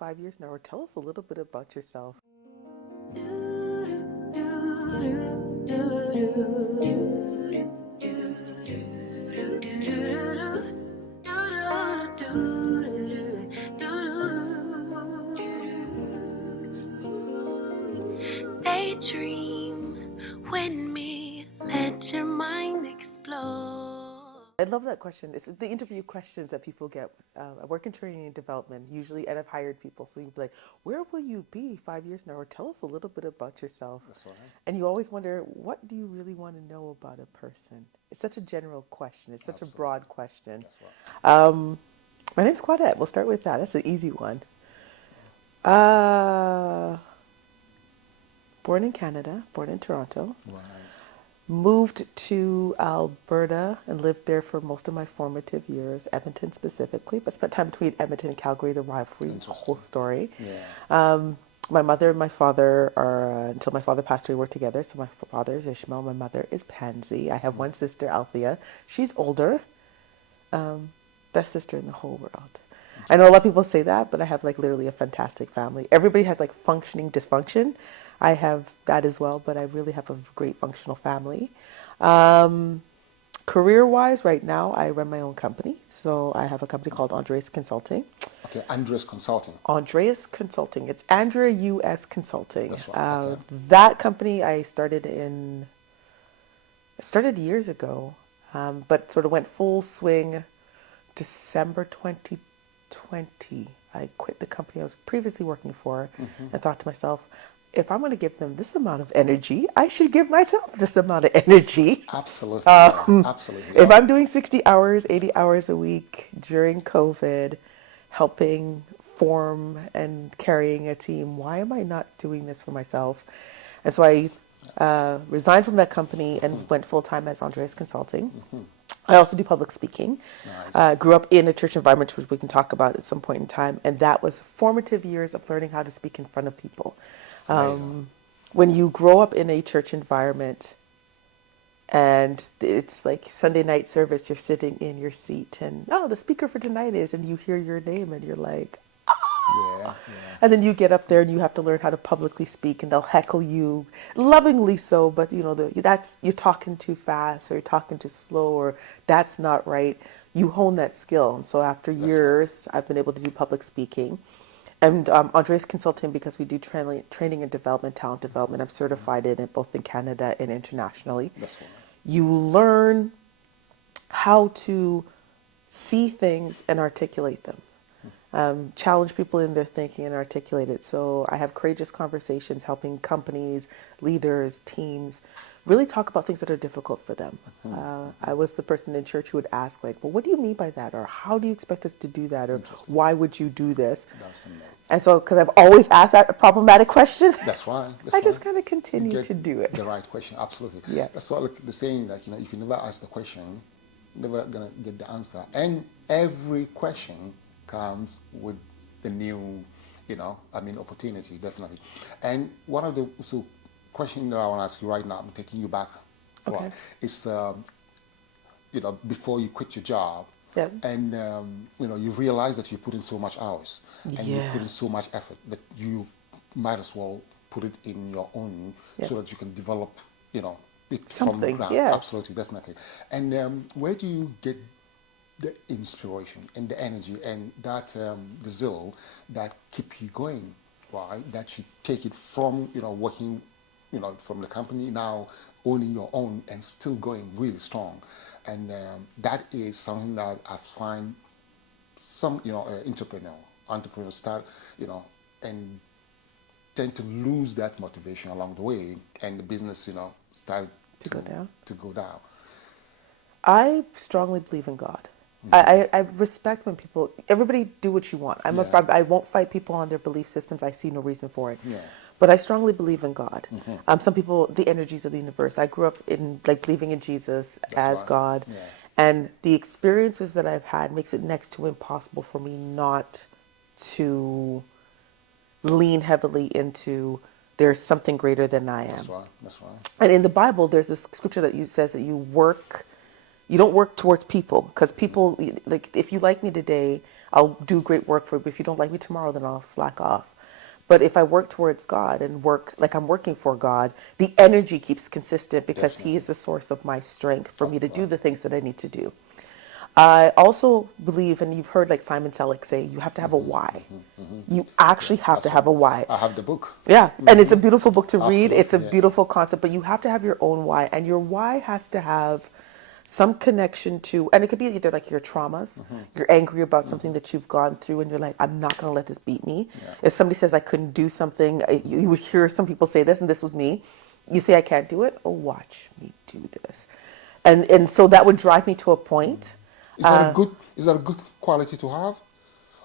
5 years now, or tell us a little bit about yourself. Daydream with me, let your mind explode. I love that question. It's the interview questions that people get. I work in training and development usually, and I've hired people. So you'd be like, "Where will you be 5 years now?" Or tell us a little bit about yourself. That's right. And you always wonder, what do you really want to know about a person? It's such a general question. It's such Absolutely. a broad question. That's right. My name's Claudette. We'll start with that. That's an easy one. Born in Canada, born in Toronto. Right. Moved to Alberta and lived there for most of my formative years, Edmonton specifically, but spent time between Edmonton and Calgary, the rivalry, the whole story. Yeah. My mother and my father are, until my father passed away, were together. So my father is Ishmael, my mother is Pansy. I have one sister, Althea. She's older. Best sister in the whole world. I know a lot of people say that, but I have like literally a fantastic family. Everybody has like functioning dysfunction. I have that as well, but I really have a great functional family. Career-wise, right now, I run my own company. So I have a company called Andreas Consulting. Okay, Andreas Consulting. Andreas Consulting. It's Andrea U.S. Consulting. That's right. Okay. That company I started years ago, but sort of went full swing December 2020. I quit the company I was previously working for and thought to myself, if I'm going to give them this amount of energy, I should give myself this amount of energy. Absolutely. Absolutely. If I'm doing 60 hours, 80 hours a week during COVID, helping form and carrying a team, why am I not doing this for myself? And so I resigned from that company and went full-time as Andreas Consulting. I also do public speaking. Nice. Grew up in a church environment, which we can talk about at some point in time. And that was formative years of learning how to speak in front of people. When you grow up in a church environment and it's like Sunday night service, you're sitting in your seat and, oh, the speaker for tonight is, and you hear your name and you're like, Yeah. and then you get up there and you have to learn how to publicly speak, and they'll heckle you, lovingly so, but you know, you're talking too fast, or you're talking too slow, or that's not right. You hone that skill. And so after years, I've been able to do public speaking. And Andreas Consulting, because we do training and development, talent development, I'm certified in it both in Canada and internationally. That's right. You learn how to see things and articulate them. Challenge people in their thinking and articulate it. So I have courageous conversations helping companies, leaders, teams really talk about things that are difficult for them. I was the person in church who would ask, like, well, what do you mean by that? Or how do you expect us to do that? Or why would you do this? That's amazing. And so, because I've always asked that problematic question, That's right. I just kind of continue to do it. The right question, absolutely. Yes. That's what the saying that, you know, if you never ask the question, you're never gonna get the answer. And every question comes with a new, opportunity, definitely. And one of the question that I want to ask you right now, I'm taking you back, Okay. right, is, before you quit your job, Yep. and you realize that you put in so much hours and you Yeah. put in so much effort that you might as well put it in your own so that you can develop, it from the Something, ground. yes. Absolutely, definitely. And where do you get the inspiration and the energy and that the zeal that keep you going, right? That you take it from working, from the company, now owning your own and still going really strong. And that is something that I find some, entrepreneurs start, and tend to lose that motivation along the way, and the business, start To go down. To go down. I strongly believe in God. I respect when everybody do what you want. I won't fight people on their belief systems. I see no reason for it. Yeah. But I strongly believe in God. Some people, the energies of the universe. I grew up in believing in Jesus as right. God. Yeah. And the experiences that I've had makes it next to impossible for me not to lean heavily into there's something greater than I am. That's right. That's right. And in the Bible, there's this scripture that says that you don't work towards people, because people, like, if you like me today, I'll do great work for you. But if you don't like me tomorrow, then I'll slack off. But if I work towards God and work like I'm working for God, the energy keeps consistent because He is the source of my strength for me to do the things that I need to do. I also believe, and you've heard like Simon Sinek say, you have to have a why. You actually have to have a why. I have the book. Yeah, and it's a beautiful book to read. Absolutely, It's a yeah. beautiful concept, but you have to have your own why, and your why has to have some connection to, and it could be either like your traumas, you're angry about something that you've gone through, and you're like, I'm not going to let this beat me. Yeah. If somebody says I couldn't do something, you would hear some people say this, and this was me. You say I can't do it. Oh, watch me do this, and so that would drive me to a point. Is that a good? Is that a good quality to have?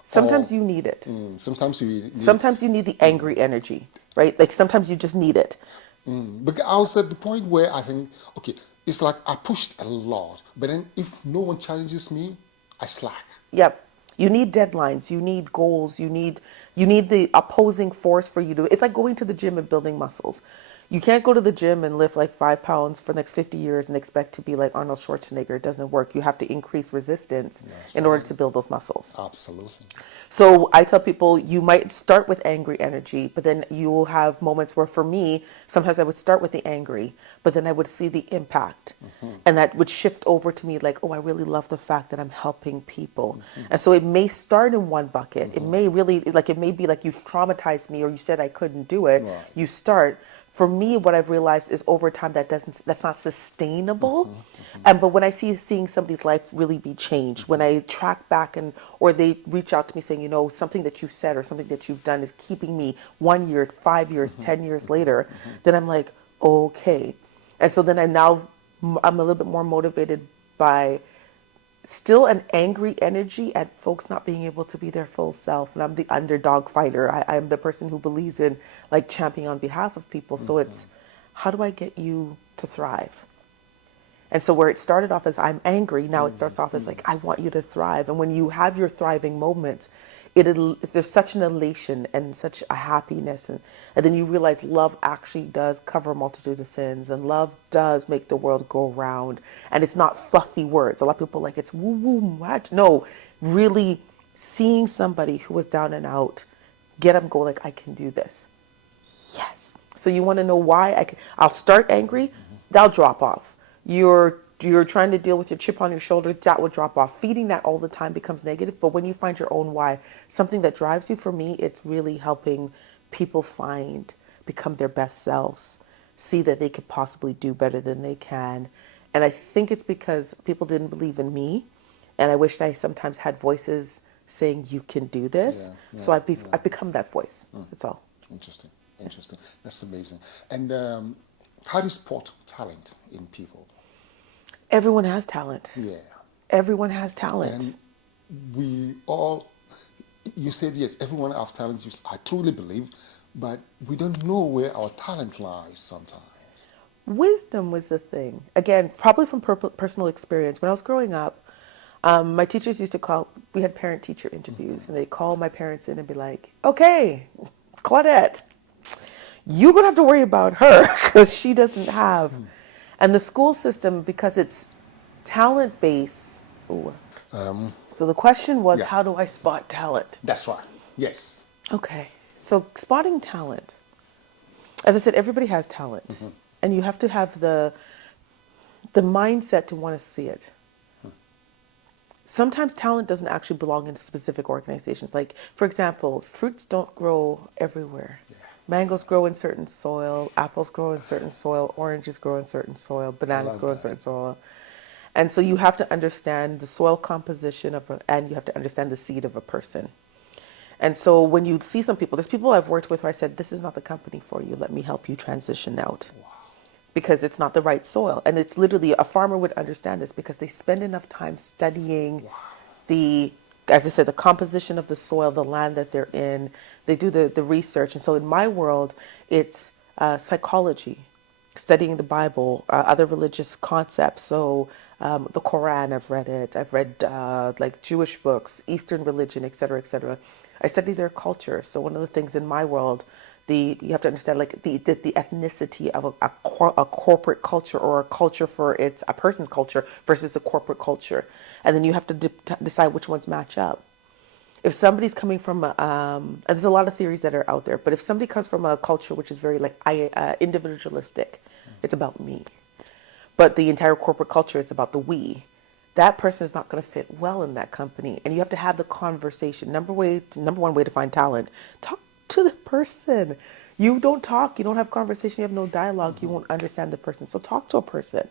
Sometimes you need it. Sometimes you need. Sometimes you need the angry energy, right? Like sometimes you just need it. But I was at the point where I think, okay, it's like I pushed a lot, but then if no one challenges me, I slack. Yep. You need deadlines. You need goals. You need the opposing force for you to. It's like going to the gym and building muscles. You can't go to the gym and lift like 5 pounds for the next 50 years and expect to be like Arnold Schwarzenegger. It doesn't work. You have to increase resistance in order to build those muscles. Absolutely. So I tell people you might start with angry energy, but then you will have moments where for me, sometimes I would start with the angry, but then I would see the impact. And that would shift over to me like, oh, I really love the fact that I'm helping people. And so it may start in one bucket. It may really, like it may be like you traumatized me or you said I couldn't do it. Right. You start. For me, what I've realized is over time that's not sustainable. But when I seeing somebody's life really be changed, when I track back or they reach out to me saying, you know, something that you said or something that you've done is keeping me 1 year, 5 years, 10 years later, then I'm like, okay. And so then I'm a little bit more motivated by still an angry energy at folks not being able to be their full self. And I'm the underdog fighter. I'm the person who believes in like championing on behalf of people. So it's, how do I get you to thrive? And so where it started off as I'm angry, now it starts off as like, I want you to thrive. And when you have your thriving moments, there's such an elation and such a happiness. And then you realize love actually does cover a multitude of sins. And love does make the world go round. And it's not fluffy words. A lot of people like it's woo woo what? No, really seeing somebody who was down and out, get them go like, I can do this. Yes. So you want to know why I'll start angry, that'll drop off. You're trying to deal with your chip on your shoulder, that will drop off. Feeding that all the time becomes negative. But when you find your own why, something that drives you, for me, it's really helping people become their best selves, see that they could possibly do better than they can. And I think it's because people didn't believe in me. And I wished I sometimes had voices saying, you can do this. So I've become that voice. That's all. Interesting. That's amazing. And how do you spot talent in people? Everyone has talent. Yeah. Everyone has talent. And you said yes, everyone has talent. I truly believe, but we don't know where our talent lies sometimes. Wisdom was the thing. Again, probably from personal experience. When I was growing up, my teachers used to we had parent-teacher interviews, and they'd call my parents in and be like, okay, Claudette, you're going to have to worry about her because she doesn't have. And the school system, because it's talent-based. So the question was, how do I spot talent? That's right. Yes. Okay. So spotting talent. As I said, everybody has talent. And you have to have the mindset to want to see it. Sometimes talent doesn't actually belong in specific organizations. Like, for example, fruits don't grow everywhere. Yeah. Mangoes grow in certain soil, apples grow in certain soil, oranges grow in certain soil, bananas grow in certain soil. And so you have to understand the soil composition and you have to understand the seed of a person. And so when you see some people, there's people I've worked with where I said, this is not the company for you. Let me help you transition out. Wow. Because it's not the right soil. And it's literally, a farmer would understand this because they spend enough time studying as I said, the composition of the soil, the land that they're in. They do the research. And so in my world, it's psychology, studying the Bible, other religious concepts. So the Quran, I've read it. I've read like Jewish books, Eastern religion, et cetera, et cetera. I study their culture. So one of the things in my world, you have to understand like the ethnicity of a corporate culture or a culture for a person's culture versus a corporate culture. And then you have to decide which ones match up. If somebody's coming from, and there's a lot of theories that are out there, but if somebody comes from a culture which is very like individualistic, it's about me. But the entire corporate culture, it's about the we. That person is not going to fit well in that company. And you have to have the conversation. Number one way to find talent, talk to the person. You don't talk, you don't have conversation, you have no dialogue, you won't understand the person. So talk to a person.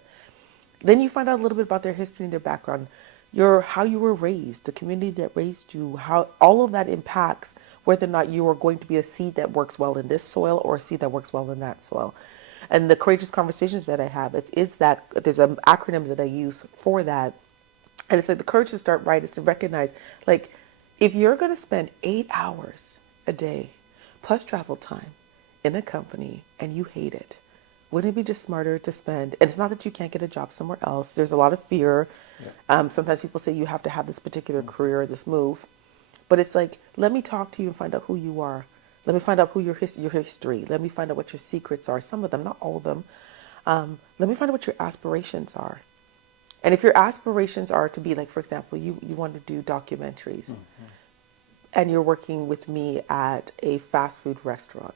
Then you find out a little bit about their history and their background, how you were raised, the community that raised you, how all of that impacts whether or not you are going to be a seed that works well in this soil or a seed that works well in that soil. And the courageous conversations that I have, is that there's an acronym that I use for that. And it's like the courage to start right is to recognize, like, if you're going to spend 8 hours a day plus travel time in a company and you hate it, wouldn't it be just smarter to spend, and it's not that you can't get a job somewhere else. There's a lot of fear. Yeah. Sometimes people say you have to have this particular career or this move. But it's like, let me talk to you and find out who you are. Let me find out who your history. Let me find out what your secrets are. Some of them, not all of them. Let me find out what your aspirations are. And if your aspirations are to be like, for example, you want to do documentaries and you're working with me at a fast food restaurant.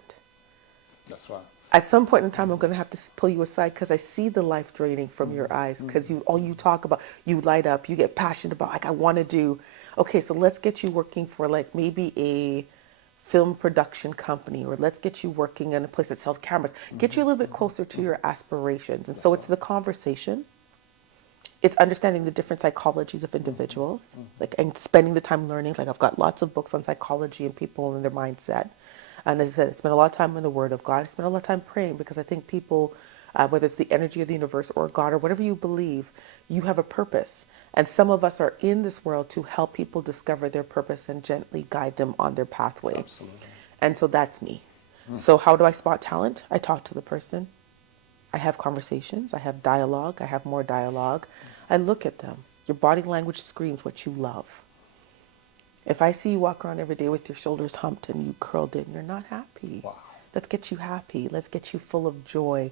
That's right. At some point in time, I'm going to have to pull you aside because I see the life draining from your eyes, because all you talk about, you light up, you get passionate about, like, I want to do, okay, so let's get you working for like maybe a film production company, or let's get you working in a place that sells cameras, get you a little bit closer to your aspirations. And so it's the conversation. It's understanding the different psychologies of individuals, like, and spending the time learning. Like, I've got lots of books on psychology and people and their mindset. And as I said, I spend a lot of time in the Word of God. I spend a lot of time praying, because I think people, whether it's the energy of the universe or God or whatever you believe, you have a purpose. And some of us are in this world to help people discover their purpose and gently guide them on their pathway. Absolutely. And so that's me. So how do I spot talent? I talk to the person. I have conversations. I have dialogue. I have more dialogue. I look at them. Your body language screams what you love. If I see you walk around every day with your shoulders humped and you curled in, you're not happy. Wow. Let's get you happy. Let's get you full of joy.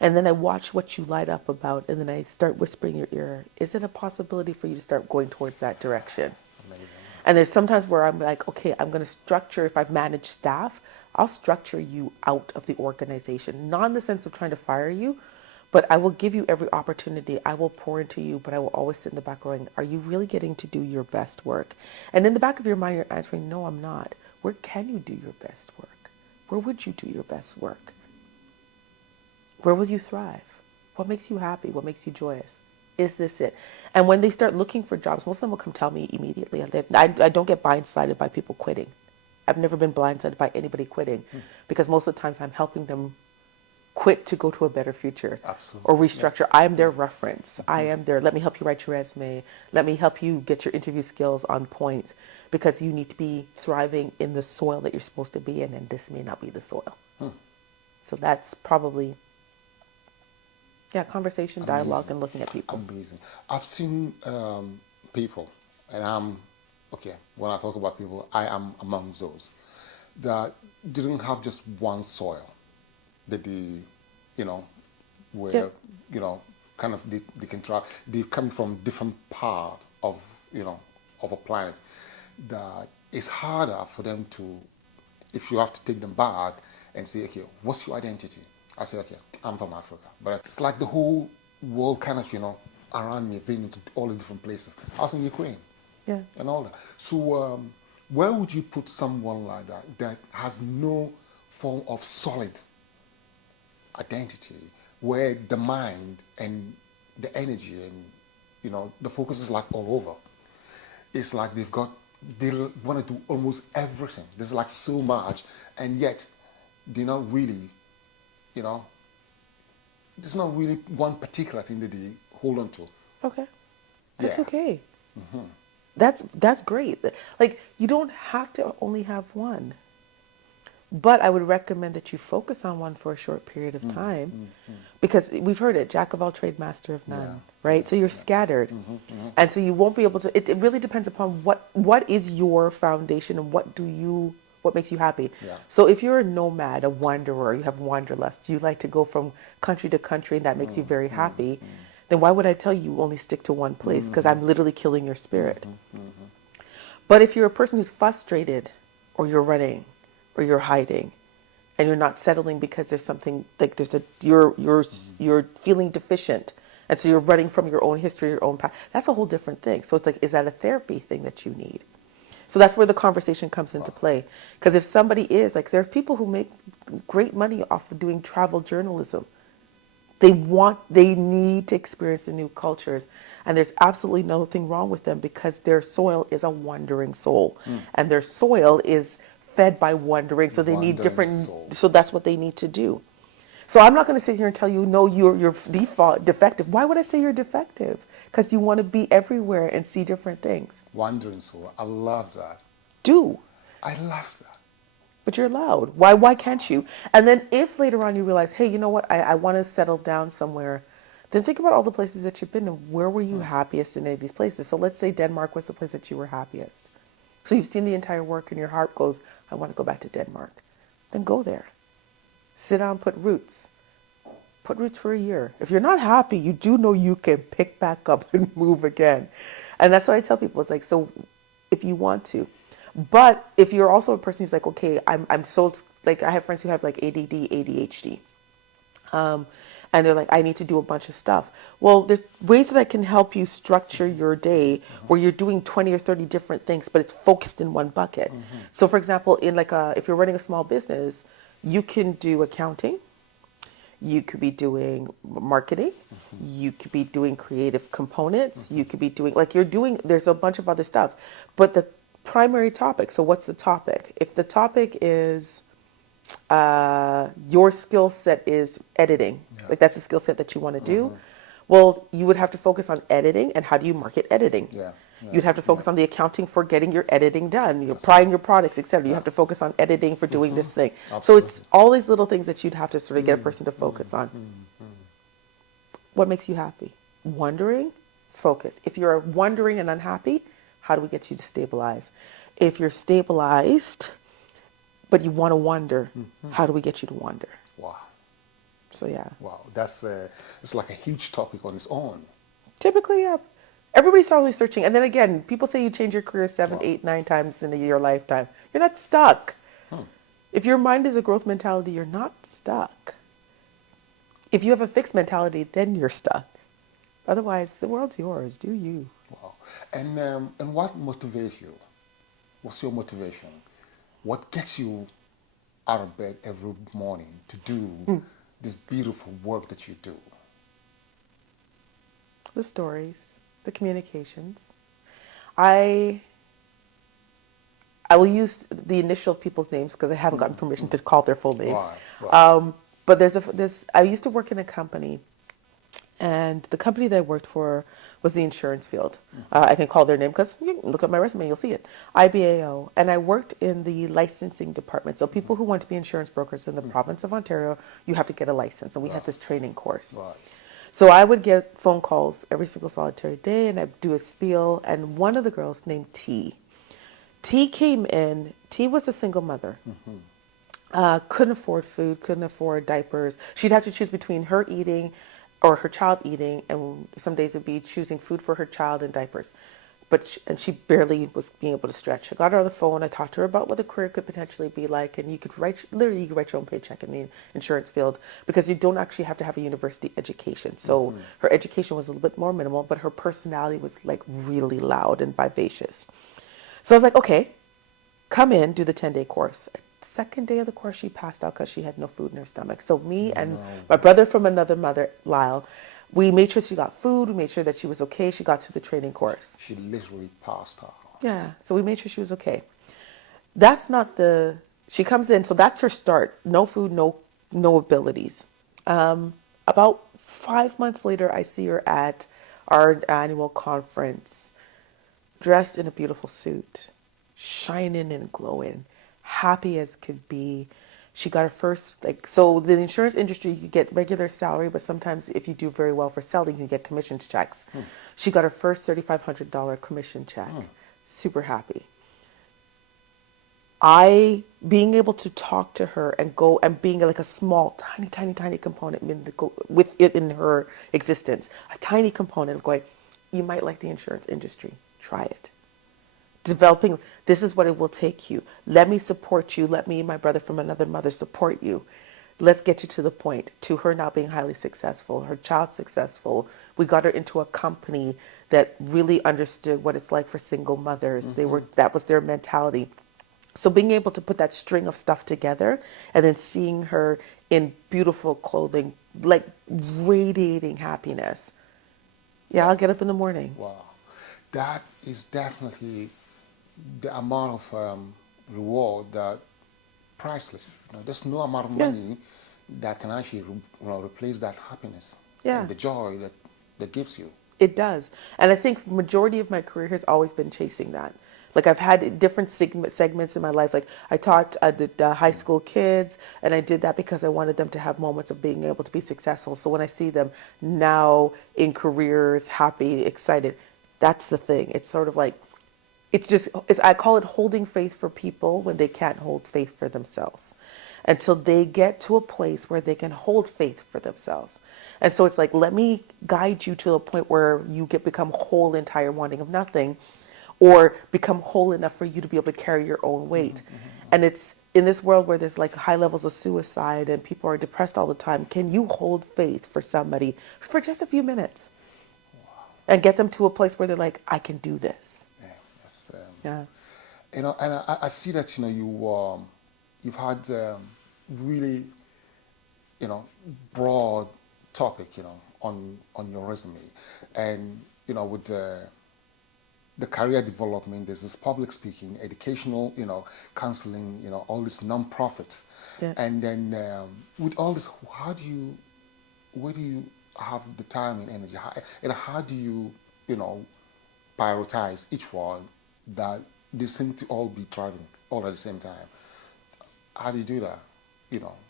And then I watch what you light up about, and then I start whispering in your ear, is it a possibility for you to start going towards that direction? Amazing. And there's sometimes where I'm like, okay, I'm going to structure, if I've managed staff, I'll structure you out of the organization. Not in the sense of trying to fire you, but I will give you every opportunity. I will pour into you, but I will always sit in the back going, are you really getting to do your best work? And in the back of your mind, you're answering, no, I'm not. Where can you do your best work? Where would you do your best work? Where will you thrive? What makes you happy? What makes you joyous? Is this it? And when they start looking for jobs, most of them will come tell me immediately. I don't get blindsided by people quitting. I've never been blindsided by anybody quitting, because most of the times I'm helping them quit to go to a better future. Absolutely. Or restructure. Yeah. I am their reference. I am their, let me help you write your resume. Let me help you get your interview skills on point, because you need to be thriving in the soil that you're supposed to be in, and this may not be the soil. So that's probably, conversation, dialogue, and looking at people. Amazing. I've seen people, and when I talk about people, I am among those that didn't have just one soil. That kind of they can try. They come from different part of a planet. That it's harder for them to, if you have to take them back and say, okay, what's your identity? I say, okay, I'm from Africa, but it's like the whole world kind of around me, being into all the different places. I was in Ukraine, and all that. So where would you put someone like that has no form of solid identity, where the mind and the energy and the focus is like all over? It's like they want to do almost everything. There's like so much, and yet they're not really, there's not really one particular thing that they hold on to. Okay, that's okay. That's great. Like, you don't have to only have one. But I would recommend that you focus on one for a short period of time, because we've heard it, jack of all trade, master of none, right? So you're scattered. And so you won't be able to, it really depends upon what is your foundation and what makes you happy. Yeah. So if you're a nomad, a wanderer, you have wanderlust, you like to go from country to country, and that makes you very happy, then why would I tell you only stick to one place? Because I'm literally killing your spirit. But if you're a person who's frustrated, or you're running, or you're hiding, and you're not settling because there's something like you're feeling deficient, and so you're running from your own history, your own past. That's a whole different thing. So it's like, is that a therapy thing that you need? So that's where the conversation comes into play. Because if somebody is like, there are people who make great money off of doing travel journalism. They need to experience the new cultures. And there's absolutely nothing wrong with them because their soil is a wandering soul. And their soil is fed by wandering. So they need Wandering different, soul. so that's what they need to do. So I'm not going to sit here and tell you, no, you're default defective. Why would I say you're defective? Because you want to be everywhere and see different things. Wandering soul. I love that. Do. I love that. But you're allowed. Why can't you? And then if later on you realize, hey, you know what, I want to settle down somewhere, then think about all the places that you've been and where were you happiest in any of these places. So let's say Denmark was the place that you were happiest. So you've seen the entire work and your heart goes, I want to go back to Denmark. Then go there. Sit down, put roots. Put roots for a year. If you're not happy, you do know you can pick back up and move again. And that's what I tell people. It's like, so if you want to. But if you're also a person who's like, okay, I'm so, like, I have friends who have like ADD, ADHD. And they're like, I need to do a bunch of stuff. Well, there's ways that I can help you structure your day where you're doing 20 or 30 different things, but it's focused in one bucket. So for example, in like if you're running a small business, you can do accounting. You could be doing marketing. You could be doing creative components. You could be doing, like you're doing, there's a bunch of other stuff. But the primary topic, so what's the topic? If the topic is your skill set is editing, like that's a skill set that you want to do, well, you would have to focus on editing and how do you market editing. You'd have to focus on the accounting for getting your editing done, you're applying your products, etc. You have to focus on editing for doing this thing. So it's all these little things that you'd have to sort of get a person to focus on. What makes you happy? Wondering, focus. If you're wondering and unhappy, how do we get you to stabilize? If you're stabilized, but you want to wonder, how do we get you to wonder? Wow. So yeah. Wow. That's it's like a huge topic on its own. Typically, yeah. Everybody's always searching. And then again, people say you change your career 7, 8, 9 times in your lifetime. You're not stuck. If your mind is a growth mentality, you're not stuck. If you have a fixed mentality, then you're stuck. Otherwise, the world's yours. Do you? Wow. And what motivates you? What's your motivation? What gets you out of bed every morning to do this beautiful work that you do? The stories, the communications. I will use the initial of people's names because I haven't gotten permission to call their full name. Right. But I used to work in a company, and the company that I worked for was the insurance field. I can call their name because you can look at my resume, you'll see it. IBAO. And I worked in the licensing department. So people who want to be insurance brokers in the province of Ontario, you have to get a license. And we had this training course. Right. So I would get phone calls every single solitary day, and I'd do a spiel. And one of the girls named T came in. T was a single mother. Couldn't afford food, couldn't afford diapers. She'd have to choose between her eating or her child eating, and some days would be choosing food for her child and diapers. And she barely was being able to stretch. I got her on the phone. I talked to her about what a career could potentially be like, and you could write your own paycheck in the insurance field because you don't actually have to have a university education. So her education was a little bit more minimal, but her personality was like really loud and vivacious. So I was like, okay, come in, do the 10-day course. Second day of the course, she passed out because she had no food in her stomach. So me and my brother from another mother, Lyle, we made sure she got food. We made sure that she was okay. She got through the training course. She literally passed out. Yeah. So we made sure she was okay. She comes in. So that's her start. No food, no abilities. About 5 months later, I see her at our annual conference, dressed in a beautiful suit, shining and glowing, happy as could be. She got her first, so the insurance industry, you get regular salary, but sometimes if you do very well for selling, you get commission checks. She got her first $3,500 commission check. Super happy. Being able to talk to her and go and being like a small, tiny component with it in her existence, a tiny component of going, you might like the insurance industry, try it. developing, this is what it will take you. Let me support you. Let me and my brother from another mother support you. Let's get you to the point, to her now being highly successful, her child successful. We got her into a company that really understood what it's like for single mothers. That was their mentality. So being able to put that string of stuff together and then seeing her in beautiful clothing, like radiating happiness. Yeah, I'll get up in the morning. Wow. That is definitely the amount of reward that priceless. There's no amount of money that can actually replace that happiness and the joy that gives you. It does. And I think majority of my career has always been chasing that. Like I've had different segments in my life. Like I taught the high school kids, and I did that because I wanted them to have moments of being able to be successful. So when I see them now in careers, happy, excited, that's the thing. It's sort of like, I call it holding faith for people when they can't hold faith for themselves, until they get to a place where they can hold faith for themselves. And so it's like, let me guide you to a point where you become whole, entire, wanting of nothing, or become whole enough for you to be able to carry your own weight. And it's in this world where there's like high levels of suicide and people are depressed all the time. Can you hold faith for somebody for just a few minutes and get them to a place where they're like, I can do this? Yeah. And I see that you've had really broad topic on your resume, and with the career development, there's this public speaking, educational, counseling, all this non-profit. Yeah. And then with all this, where do you have the time and energy? How do you, prioritize each one that they seem to all be thriving all at the same time? How do you do that?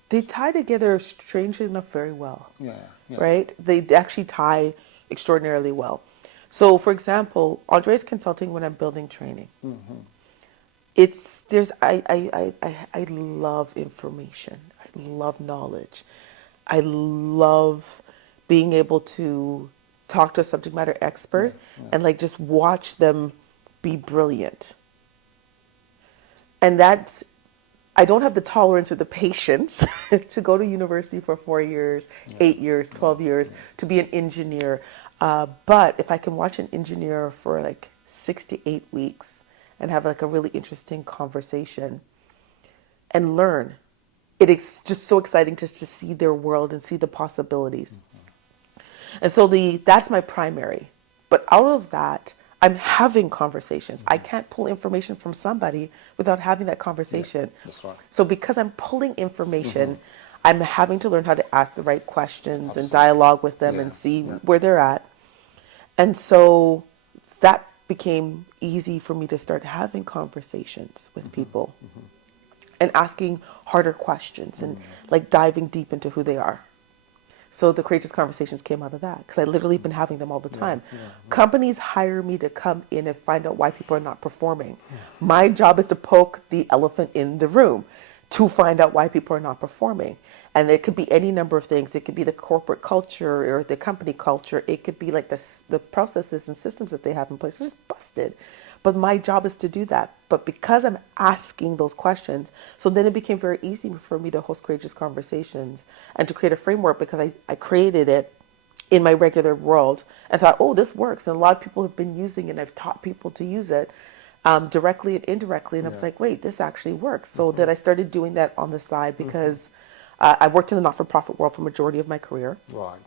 They tie together, strangely enough, very well. Yeah. Right? They actually tie extraordinarily well. So, for example, Andre's consulting when I'm building training. I love information. I love knowledge. I love being able to talk to a subject matter expert and like just watch them be brilliant. And I don't have the tolerance or the patience to go to university for 4 years, 8 years, 12 years, to be an engineer. But if I can watch an engineer for like 6 to 8 weeks and have like a really interesting conversation and learn, it is just so exciting to see their world and see the possibilities. And so that's my primary. But out of that, I'm having conversations. I can't pull information from somebody without having that conversation. Yeah, that's right. So because I'm pulling information, I'm having to learn how to ask the right questions and dialogue with them and see where they're at. And so that became easy for me to start having conversations with people and asking harder questions and like diving deep into who they are. So the Courageous Conversations came out of that because I literally been having them all the time. Companies hire me to come in and find out why people are not performing. My job is to poke the elephant in the room to find out why people are not performing. And it could be any number of things. It could be the corporate culture or the company culture. It could be like the processes and systems that they have in place. They're just busted. But my job is to do that. But because I'm asking those questions, so then it became very easy for me to host Courageous Conversations and to create a framework because I created it in my regular world and thought, oh, this works. And a lot of people have been using it and I've taught people to use it directly and indirectly. And I was like, wait, this actually works. So then I started doing that on the side because I worked in the not-for-profit world for the majority of my career. Right.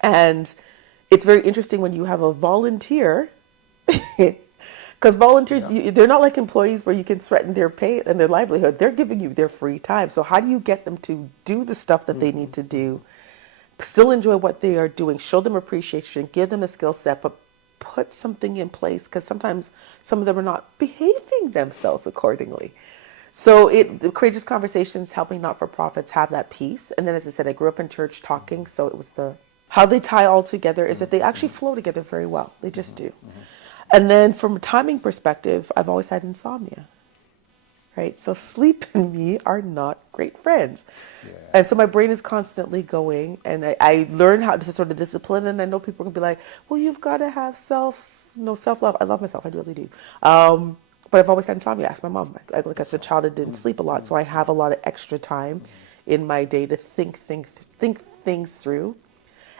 And it's very interesting when you have a volunteer, because volunteers, they're not like employees where you can threaten their pay and their livelihood. They're giving you their free time. So how do you get them to do the stuff that they need to do, still enjoy what they are doing, show them appreciation, give them a skill set, but put something in place because sometimes some of them are not behaving themselves accordingly. So the Courageous Conversations helping not-for-profits have that piece. And then, as I said, I grew up in church talking, so it was how they tie all together is that they actually flow together very well. They just do. And then from a timing perspective, I've always had insomnia, right? So sleep and me are not great friends. Yeah. And so my brain is constantly going, and I learn how to sort of discipline, and I know people can be like, well, you've got to have self-love. I love myself, I really do. But I've always had insomnia. Ask my mom. Like as a child, I didn't sleep a lot, so I have a lot of extra time in my day to think things through,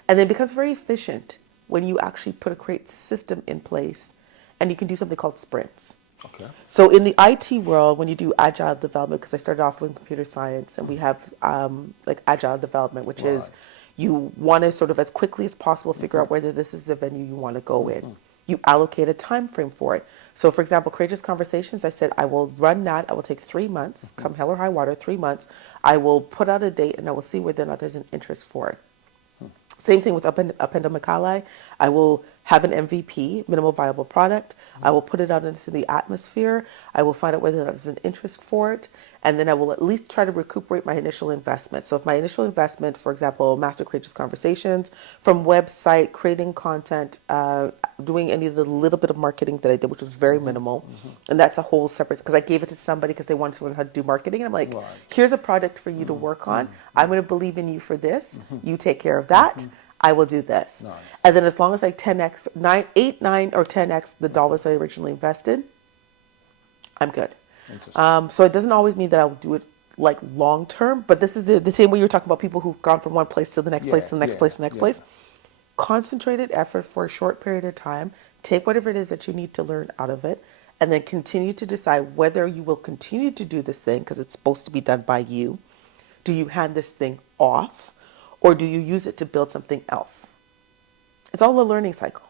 and then it becomes very efficient when you actually put a great system in place, and you can do something called sprints. Okay. So in the IT world, when you do agile development, because I started off with computer science, and we have like agile development, which is Right. you want to sort of as quickly as possible figure out whether this is the venue you want to go in. You allocate a time frame for it. So for example, Courageous Conversations, I said I will run that. I will take 3 months, come hell or high water, 3 months. I will put out a date, and I will see whether or not there's an interest for it. Same thing with Upenda Macaulay. I will have an MVP, minimal viable product. I will put it out into the atmosphere. I will find out whether there's an interest for it. And then I will at least try to recuperate my initial investment. So if my initial investment, for example, Master Courageous Conversations, from website, creating content, doing any of the little bit of marketing that I did, which was very minimal. And that's a whole separate, because I gave it to somebody because they wanted to learn how to do marketing. And I'm like, Right. here's a product for you to work on. I'm going to believe in you for this. You take care of that. I will do this. Nice. And then as long as I 10x, 8, 9, or 10x the dollars I originally invested, I'm good. Interesting. So it doesn't always mean that I'll do it like long term, but this is the same way you were talking about people who've gone from one place to the next place to the next place to the next place. Concentrated effort for a short period of time. Take whatever it is that you need to learn out of it, and then continue to decide whether you will continue to do this thing because it's supposed to be done by you. Do you hand this thing off, or do you use it to build something else? It's all a learning cycle.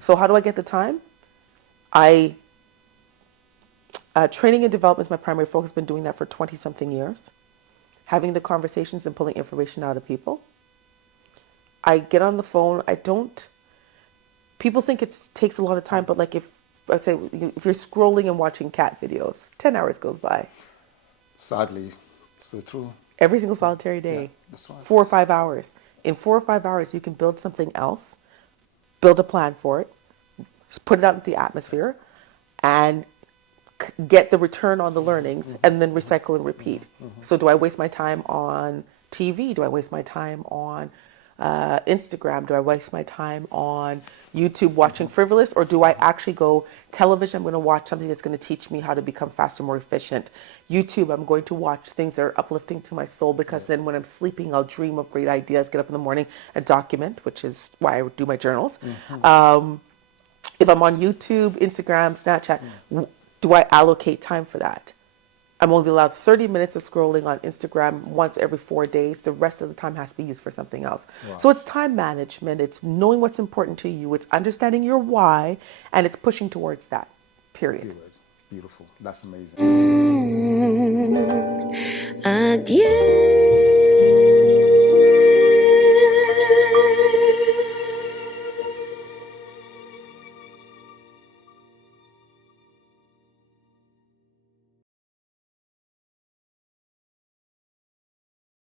So how do I get the time? Training and development is my primary focus. Been doing that for 20-something years. Having the conversations and pulling information out of people. I get on the phone. People think it takes a lot of time, but like if you're scrolling and watching cat videos, 10 hours goes by. Sadly, so true. Every single solitary day. Yeah, that's right. 4 or 5 hours. In 4 or 5 hours, you can build something else, build a plan for it, just put it out into the atmosphere, and get the return on the learnings, and then recycle and repeat. So do I waste my time on TV? Do I waste my time on Instagram? Do I waste my time on YouTube watching frivolous? Or do I actually go television? I'm going to watch something that's going to teach me how to become faster, more efficient. YouTube, I'm going to watch things that are uplifting to my soul, because then when I'm sleeping, I'll dream of great ideas, get up in the morning and document, which is why I do my journals. If I'm on YouTube, Instagram, Snapchat, do I allocate time for that? I'm only allowed 30 minutes of scrolling on Instagram once every 4 days. The rest of the time has to be used for something else. Wow. So it's time management. It's knowing what's important to you. It's understanding your why, and it's pushing towards that, period. Beautiful. That's amazing. Again.